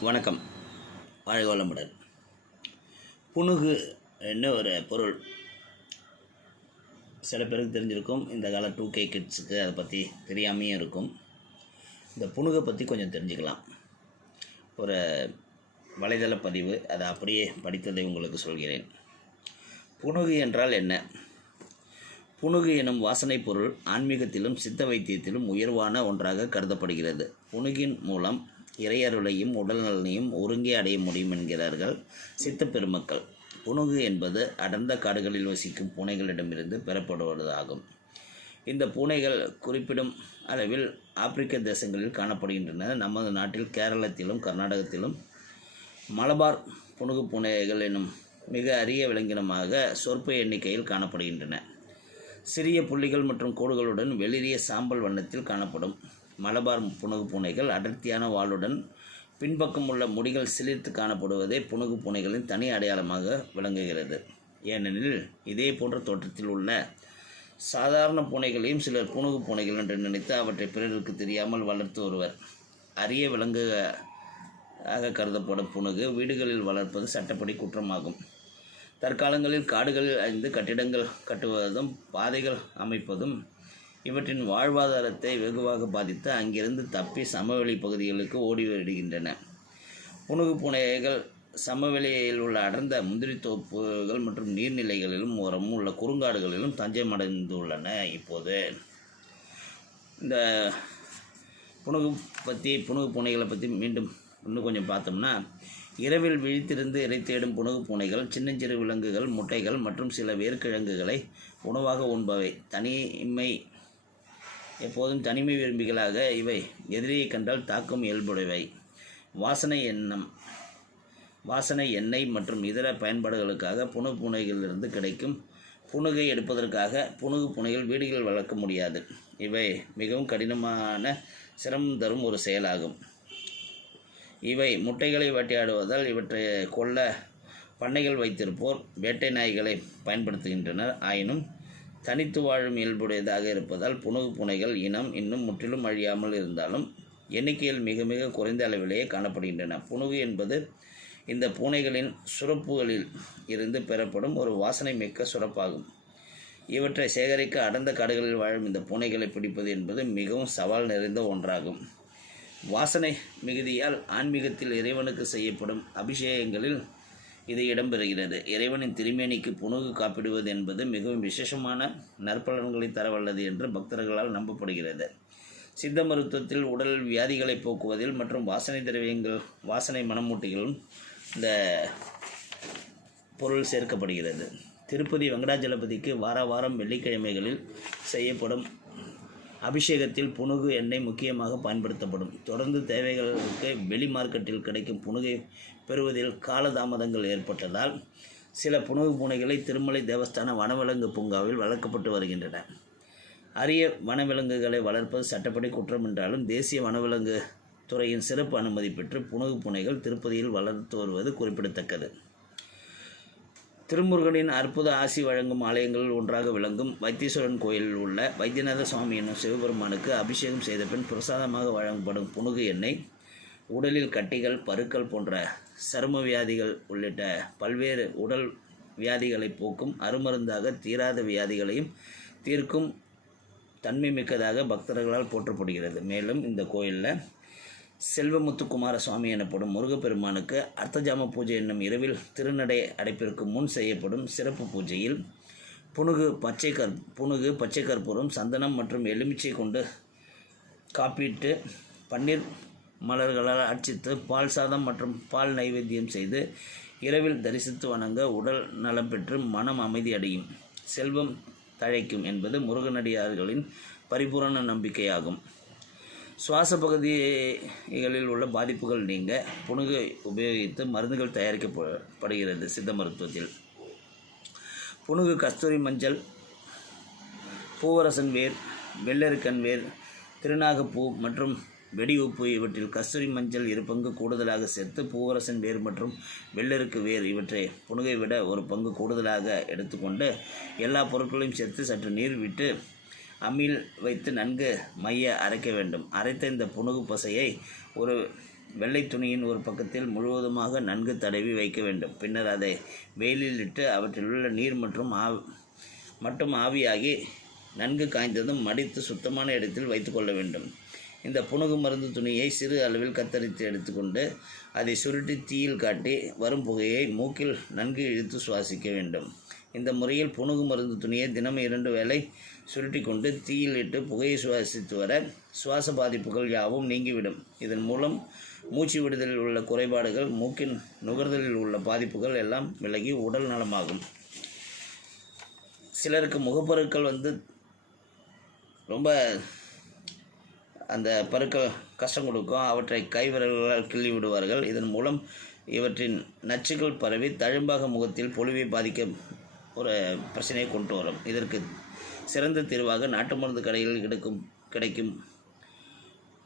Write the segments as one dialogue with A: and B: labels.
A: வணக்கம். வாழ்க வளமுடன். புணுகு என்ன ஒரு பொருள்? சில பேருக்கு தெரிஞ்சிருக்கும் இந்த கால டூ கே கிட்ஸுக்கு அதை பற்றி தெரியாமையும் இருக்கும். இந்த புணுகை பற்றி கொஞ்சம் தெரிஞ்சுக்கலாம். ஒரு வலைதள பதிவு அதை அப்படியே படித்ததை உங்களுக்கு சொல்கிறேன். புணுகு என்றால் என்ன? புணுகு எனும் வாசனைப் பொருள் ஆன்மீகத்திலும் சித்த வைத்தியத்திலும் உயர்வான ஒன்றாக கருதப்படுகிறது. புணுகின் மூலம் இறையருளையும் உடல்நலனையும் ஒருங்கே அடைய முடியும் என்கிறார்கள் சித்த பெருமக்கள் புனுகு என்பது அடர்ந்த காடுகளில் வசிக்கும் பூனைகளிடமிருந்து பெறப்படுவதாகும். இந்த பூனைகள் குறிப்பிடும் அளவில் ஆப்பிரிக்க தேசங்களில் காணப்படுகின்றன. நமது நாட்டில் கேரளத்திலும் கர்நாடகத்திலும் மலபார் புனுகு பூனைகள் எனும் மிக அரிய விலங்கினமாக சொற்ப எண்ணிக்கையில் காணப்படுகின்றன. சிறிய புள்ளிகள் மற்றும் கோடுகளுடன் வெளிரிய சாம்பல் வண்ணத்தில் காணப்படும். மலபார் புனகு பூனைகள் அடர்த்தியான வாளுடன் பின்பக்கம் உள்ள முடிகள் சிலிர்த்து காணப்படுவதே புனகு பூனைகளின் தனி அடையாளமாக விளங்குகிறது. ஏனெனில் இதே போன்ற தோற்றத்தில் உள்ள சாதாரண பூனைகளையும் சிலர் புணுகு பூனைகள் என்று நினைத்து அவற்றை பிறருக்கு தெரியாமல் வளர்த்து வருவர். அரிய விலங்கு ஆக கருதப்படும் புனகு வீடுகளில் வளர்ப்பது சட்டப்படி குற்றமாகும். தற்காலங்களில் காடுகளில் அறிந்து கட்டிடங்கள் கட்டுவதும் பாதைகள் அமைப்பதும் இவற்றின் வாழ்வாதாரத்தை வெகுவாக பாதித்து அங்கிருந்து தப்பி சமவெளி பகுதிகளுக்கு ஓடி வருகின்றன. புணுகு பூனைகள் சமவெளியில் உள்ள அடர்ந்த முந்திரி தோப்புகள் மற்றும் நீர்நிலைகளிலும் ஓரமும் உள்ள குறுங்காடுகளிலும் தஞ்சமடைந்துள்ளன இப்போது. இந்த புனகு பற்றி புனகு பூனைகளை பற்றி மீண்டும் இன்னும் கொஞ்சம் பார்த்தோம்னா இரவில் விழித்திருந்து இறை தேடும் புணுகு பூனைகள் சின்னஞ்சிறு விலங்குகள் முட்டைகள் மற்றும் சில வேர்க்கிழங்குகளை உணவாக உண்பவை. தனிமை எப்போதும் தனிமை விரும்பிகளாக இவை. எதிரியை கண்டால் தாக்கும் இயல்புடையவை. வாசனை எண்ணம். வாசனை எண்ணெய் மற்றும் இதர பயன்பாடுகளுக்காக புனு புனைகளிலிருந்து கிடைக்கும் புனுகை எடுப்பதற்காக புனுகு புனைகள் வீடுகளில் வளர்க்க முடியாது. இவை மிகவும் கடினமான சிரமம் தரும் ஒரு செயலாகும். இவை முட்டைகளை வேட்டையாடுவதால் இவற்றை கொல்ல பண்ணைகள் வைத்திருப்போர் வேட்டை நாய்களை பயன்படுத்துகின்றனர். ஆயினும் தனித்து வாழும் இயல்புடையதாக இருப்பதால் புனகு பூனைகள் இனம் இன்னும் முற்றிலும் அழியாமல் இருந்தாலும் எண்ணிக்கையில் மிக மிக குறைந்த அளவிலேயே காணப்படுகின்றன. புனுகு என்பது இந்த பூனைகளின் சுரப்புகளில் இருந்து பெறப்படும் ஒரு வாசனை மிக்க சுரப்பாகும். இவற்றை சேகரிக்க அடர்ந்த காடுகளில் வாழும் இந்த பூனைகளை பிடிப்பது என்பது மிகவும் சவால் நிறைந்த ஒன்றாகும். வாசனை மிகுதியால் ஆன்மீகத்தில் இறைவனுக்கு செய்யப்படும் அபிஷேகங்களில் இது இடம்பெறுகிறது. இறைவனின் திருமேனிக்கு புணுகு காப்பிடுவது என்பது மிகவும் விசேஷமான நற்பலன்களை தரவல்லது என்று பக்தர்களால் நம்பப்படுகிறது. சித்த மருத்துவத்தில் உடல் வியாதிகளை போக்குவதில் மற்றும் வாசனை திரவியங்கள் வாசனை மணமூட்டிகளும் இந்த பொருள் சேர்க்கப்படுகிறது. திருப்பதி வெங்கடாஜலபதிக்கு வார வாரம் வெள்ளிக்கிழமைகளில் செய்யப்படும் அபிஷேகத்தில் புனுகு எண்ணெய் முக்கியமாக பயன்படுத்தப்படும். தொடர்ந்து தேவைகளுக்கு வெளி மார்க்கெட்டில் கிடைக்கும் புனுகை பெறுவதில் காலதாமதங்கள் ஏற்பட்டதால் சில புனகு பூனைகளை திருமலை தேவஸ்தான வனவிலங்கு பூங்காவில் வளர்க்கப்பட்டு வருகின்றன. அரிய வனவிலங்குகளை வளர்ப்பது சட்டப்படி குற்றம் என்றாலும் தேசிய வனவிலங்கு துறையின் சிறப்பு அனுமதி பெற்று புனகு பூனைகள் திருப்பதியில் வளர்த்து வருவது குறிப்பிடத்தக்கது. திருமுருகனின் அற்புத ஆசி வழங்கும் ஆலயங்களில் ஒன்றாக விளங்கும் வைத்தீஸ்வரன் கோயிலில் உள்ள வைத்தியநாத சுவாமி என்னும் சிவபெருமானுக்கு அபிஷேகம் செய்த பின் பிரசாதமாக வழங்கப்படும் புனுகு எண்ணெய் உடலில் கட்டிகள் பருக்கள் போன்ற சரும வியாதிகள் உள்ளிட்ட பல்வேறு உடல் வியாதிகளை போக்கும் அருமருந்தாக தீராத வியாதிகளையும் தீர்க்கும் தன்மை மிக்கதாக பக்தர்களால் போற்றப்படுகிறது. மேலும் இந்த கோயிலில் செல்வமுத்துக்குமார சுவாமி எனப்படும் முருகப்பெருமானுக்கு அர்த்தஜாம பூஜை என்னும் இரவில் திருநடை அடைப்பிற்கு முன் செய்யப்படும் சிறப்பு பூஜையில் புனுகு பச்சை கற் புனுகு பச்சை கற்பூரம் சந்தனம் மற்றும் எலுமிச்சை கொண்டு காப்பிட்டு பன்னீர் மலர்களால் அர்ச்சித்து பால் சாதம் மற்றும் பால் நைவேத்தியம் செய்து இரவில் தரிசித்து வணங்க உடல் நலம் பெற்று மனம் அமைதி அடையும். செல்வம் தழைக்கும் என்பது முருகனடியார்களின் பரிபூரண நம்பிக்கையாகும். சுவாச பகுதிகளில் உள்ள பாதிப்புகள் நீங்க புணுகை உபயோகித்து மருந்துகள் தயாரிக்கப்படுகிறது சித்த மருத்துவத்தில். புணுகு கஸ்தூரி மஞ்சள் பூவரசன் வேர் வெள்ளரிக்கன் வேர் திருநாகப்பூ மற்றும் வெடி உப்பு இவற்றில் கஸ்தூரி மஞ்சள் இரு பங்கு கூடுதலாக சேர்த்து பூவரசன் வேர் மற்றும் வெள்ளருக்கு வேர் இவற்றை புணுகை விட ஒரு பங்கு கூடுதலாக எடுத்துக்கொண்டு எல்லா பொருட்களையும் சேர்த்து சற்று நீர் விட்டு அம்மியில் வைத்து நன்கு மைய அரைக்க வேண்டும். அரைத்த இந்த புணுகு பசையை ஒரு வெள்ளை துணியின் ஒரு பக்கத்தில் முழுவதுமாக நன்கு தடவி வைக்க வேண்டும். பின்னர் அதை வெயிலில் இட்டு அவற்றில் உள்ள நீர் மற்றும் ஆவி மட்டும் ஆவியாகி நன்கு காய்ந்ததும் மடித்து சுத்தமான இடத்தில் வைத்துக்கொள்ள வேண்டும். இந்த புணுகு மருந்து துணியை சிறு அளவில் கத்தரித்து எடுத்துக்கொண்டு அதை சுருட்டி தீயில் காட்டி வரும் புகையை மூக்கில் நன்கு இழுத்து சுவாசிக்க வேண்டும். இந்த முறையில் புணுகு மருந்து துணியை தினம் இரண்டு வேளை சுருட்டி கொண்டு தீயில் இட்டு புகையை சுவாசித்து வர சுவாச பாதிப்புகள் யாவும் நீங்கிவிடும். இதன் மூலம் மூச்சு விடுதலில் உள்ள குறைபாடுகள் மூக்கின் நுகர்தலில் உள்ள பாதிப்புகள் எல்லாம் விலகி உடல் நலமாகும். சிலருக்கு முகப்பருக்கள் வந்து ரொம்ப அந்த பருக்கள் கஷ்டம் கொடுக்கும். அவற்றை கைவிரல்களால் கிள்ளி விடுவார்கள். இதன் மூலம் இவற்றின் நச்சுகள் பரவி தழும்பாக முகத்தில் பொலிவை பாதிக்க ஒரு பிரச்சனையை கொண்டு வரும். இதற்கு சிறந்த தீர்வாக நாட்டு மருந்து கடையில் கிடைக்கும் கிடைக்கும்.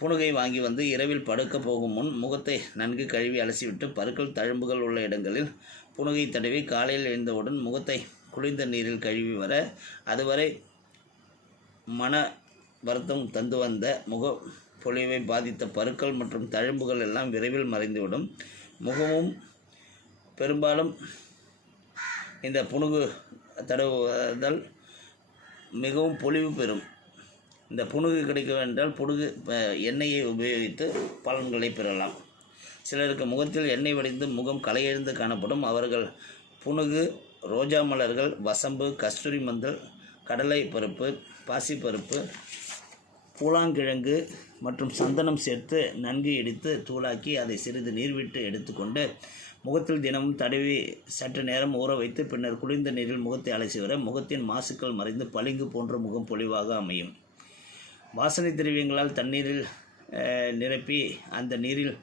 A: புனுகை வாங்கி வந்து இரவில் படுக்க போகும் முன் முகத்தை நன்கு கழுவி அலசிவிட்டு பருக்கள் தழும்புகள் உள்ள இடங்களில் புனுகை தடவி காலையில் எழுந்தவுடன் முகத்தை குளிர்ந்த நீரில் கழுவி வர அதுவரை மன வருத்தம் தந்து வந்த முக பொலிவை பாதித்த பருக்கள் மற்றும் தழும்புகள் எல்லாம் விரைவில் மறைந்துவிடும். முகமும் பெரும்பாலும் இந்த புணுகு தடவுதல் மிகவும் பொலிவு பெறும். இந்த புணுகு கிடைக்கவென்றால் புணுகு எண்ணெயை உபயோகித்து பலன்களை பெறலாம். சிலருக்கு முகத்தில் எண்ணெய் வடிந்து முகம் கலையெழுந்து காணப்படும். அவர்கள் புணுகு ரோஜா மலர்கள் வசம்பு கஸ்தூரி மந்தல் கடலை பருப்பு பாசிப்பருப்பு பூலாங்கிழங்கு மற்றும் சந்தனம் சேர்த்து நன்கு இடித்து தூளாக்கி அதை சிறிது நீர் விட்டு எடுத்துக்கொண்டு முகத்தில் தினமும் தடவி சற்று நேரம் ஊற வைத்து பின்னர் குளிர்ந்த நீரில் முகத்தை அலசி வர முகத்தின் மாசுக்கள் மறைந்து பளிங்கு போன்ற முகம் பொலிவாக அமையும். வாசனை திரவியங்களால் தண்ணீரில் நிரப்பி அந்த நீரில்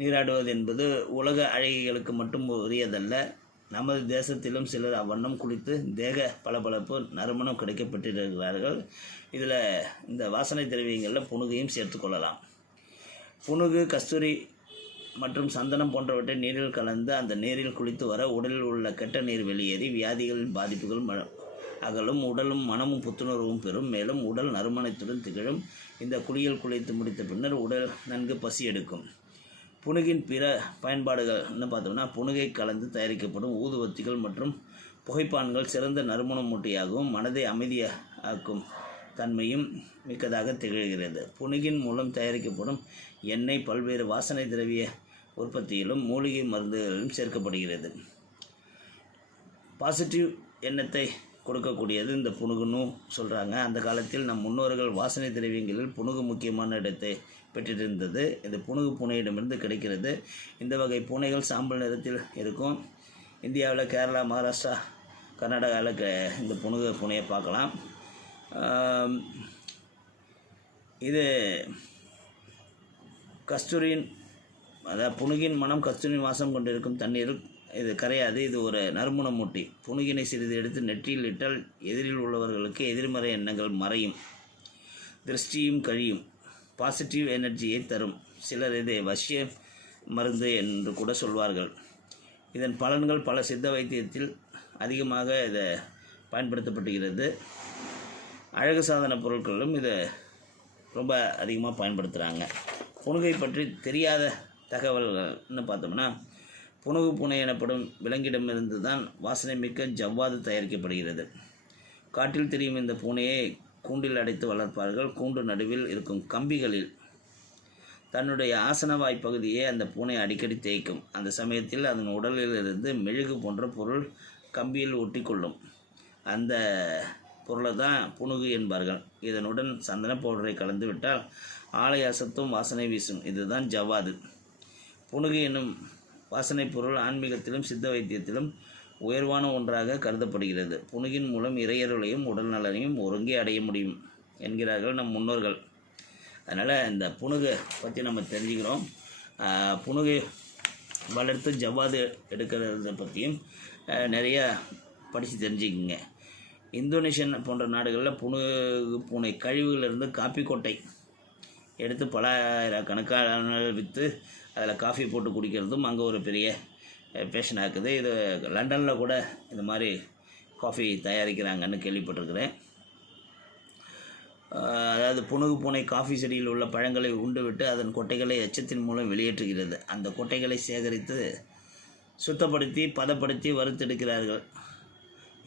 A: நீராடுவது என்பது உலக அழகிகளுக்கு மட்டும் உரியதல்ல. நமது தேசத்திலும் சிலர் அவ்வண்ணம் குளித்து தேக பளபளப்பு நறுமணம் கிடைக்கப்பட்டிருக்கிறார்கள். இதில் இந்த வாசனை திரவியங்களில் புணுகையும் சேர்த்துக்கொள்ளலாம் புணுகு கஸ்தூரி மற்றும் சந்தனம் போன்றவற்றை நீரில் கலந்து அந்த நீரில் குளித்து வர உடலில் உள்ள கெட்ட நீர் வெளியேறி வியாதிகளின் பாதிப்புகள் ம- அகலும். உடலும் மனமும் புத்துணர்வும் பெறும். மேலும் உடல் நறுமணத்துடன் திகழும். இந்த குளியல் குளித்து முடித்த பின்னர் உடல் நன்கு பசி எடுக்கும். புனுகின் பிற பயன்பாடுகள்னு பார்த்தோம்னா புனுகை கலந்து தயாரிக்கப்படும் ஊதுவத்திகள் மற்றும் புகைப்பான்கள் சிறந்த நறுமணமூட்டியாகவும் மனதை அமைதியாக்கும் தன்மையும் மிக்கதாக திகழ்கிறது. புனுகின் மூலம் தயாரிக்கப்படும் எண்ணெய் பல்வேறு வாசனை திரவிய உற்பத்தியிலும் மூலிகை மருந்துகளிலும் சேர்க்கப்படுகிறது. பாசிட்டிவ் எண்ணத்தை கொடுக்கக்கூடியது இந்த புணுகுன்னு சொல்கிறாங்க அந்த காலத்தில் நம் முன்னோர்கள் வாசனை திரவியங்களில் புணுகு முக்கியமான இடத்தை பெற்றிருந்தது. இந்த புணுகு பூனையிடமிருந்து கிடைக்கிறது. இந்த வகை பூனைகள் சாம்பல் நிறத்தில் இருக்கும். இந்தியாவில் கேரளா மகாராஷ்டிரா கர்நாடகாவில் க இந்த புணுகு பூனையை பார்க்கலாம். இது கஸ்தூரியின் அதாவது புனுகின் மனம் கஸ்தூரி வாசம் கொண்டிருக்கும் தண்ணீரில் இது கரையாது. இது ஒரு நறுமணமூட்டி புனுகினை சிறிது எடுத்து நெற்றியில் இட்டால் எதிரில் உள்ளவர்களுக்கு எதிர்மறை எண்ணங்கள் மறையும். திருஷ்டியும் கழியும். பாசிட்டிவ் எனர்ஜியை தரும். சிலர் இதை வசிய மருந்து என்று கூட சொல்வார்கள். இதன் பலன்கள் பல சித்த வைத்தியத்தில் அதிகமாக இதை பயன்படுத்தப்படுகிறது. அழகு சாதன பொருட்களிலும் இதை ரொம்ப அதிகமாக பயன்படுத்துகிறாங்க புனுகை பற்றி தெரியாத தகவல்கள்னு பார்த்தோம்னா புணுகு பூனை எனப்படும் விலங்கிடமிருந்து தான் வாசனை மிக்க ஜவ்வாது தயாரிக்கப்படுகிறது. காட்டில் தெரியும் இந்த பூனையை கூண்டில் அடைத்து வளர்ப்பார்கள். கூண்டு நடுவில் இருக்கும் கம்பிகளில் தன்னுடைய ஆசனவாய் வாய்ப்பகுதியை அந்த பூனை அடிக்கடி தேய்க்கும். அந்த சமயத்தில் அதன் உடலில் இருந்து மெழுகு போன்ற பொருள் கம்பியில் ஒட்டிக்கொள்ளும். அந்த பொருளை தான் புணுகு என்பார்கள். இதனுடன் சந்தன பவுடரை கலந்து விட்டால் ஆலை அசத்தும் வாசனை வீசும். இதுதான் ஜவ்வாது. புனுகு என்னும் வாசனைப் பொருள் ஆன்மீகத்திலும் சித்த வைத்தியத்திலும் உயர்வான ஒன்றாக கருதப்படுகிறது. புனுகின் மூலம் இறையருளையும் உடல் நலனையும் ஒருங்கே அடைய முடியும் என்கிறார்கள் நம் முன்னோர்கள். அதனால் இந்த புனுகை பற்றி நம்ம தெரிஞ்சுக்கிறோம். புனுகை வளர்த்து ஜவ்வாது எடுக்கிறத பற்றியும் நிறையா நிறைய படித்து தெரிஞ்சுக்குங்க. இந்தோனேஷியன் போன்ற நாடுகளில் புனுகு பூனை கழிவுகளிலிருந்து காப்பி கொட்டை எடுத்து பல கணக்கான விற்று அதில் காஃபி போட்டு குடிக்கிறதும் அங்கே ஒரு பெரிய பேஷன் ஆக்குது இது லண்டனில் கூட இந்த மாதிரி காஃபி தயாரிக்கிறாங்கன்னு கேள்விப்பட்டிருக்கிறேன். அதாவது புனுகு பூனை காஃபி செடியில் உள்ள பழங்களை உண்டுவிட்டு அதன் கொட்டைகளை எச்சத்தின் மூலம் வெளியேற்றுகிறது. அந்த கொட்டைகளை சேகரித்து சுத்தப்படுத்தி பதப்படுத்தி வறுத்தெடுக்கிறார்கள்.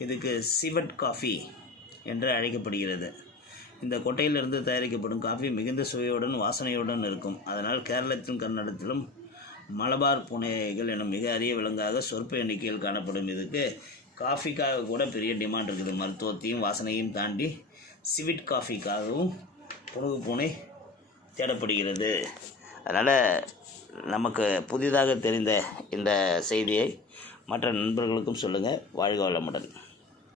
A: இதுக்கு சிவட் காஃபி என்று அழைக்கப்படுகிறது. இந்த கொட்டையிலிருந்து தயாரிக்கப்படும் காஃபி மிகுந்த சுவையுடன் வாசனையுடன் இருக்கும். அதனால் கேரளத்திலும் கர்நாடகத்திலும் மலபார் பூனைகள் எனும் மிக அரிய விலங்காக சொற்ப எண்ணிக்கையில் காணப்படும். இதுக்கு காஃபிக்காக கூட பெரிய டிமாண்ட் இருக்குது. மருத்துவத்தையும் வாசனையும் தாண்டி சிவிட் காஃபிக்காகவும் புனுகு பூனை தேடப்படுகிறது. அதனால் நமக்கு புதிதாக தெரிந்த இந்த செய்தியை மற்ற நண்பர்களுக்கும் சொல்லுங்கள் வாழ்க வளமுடன்.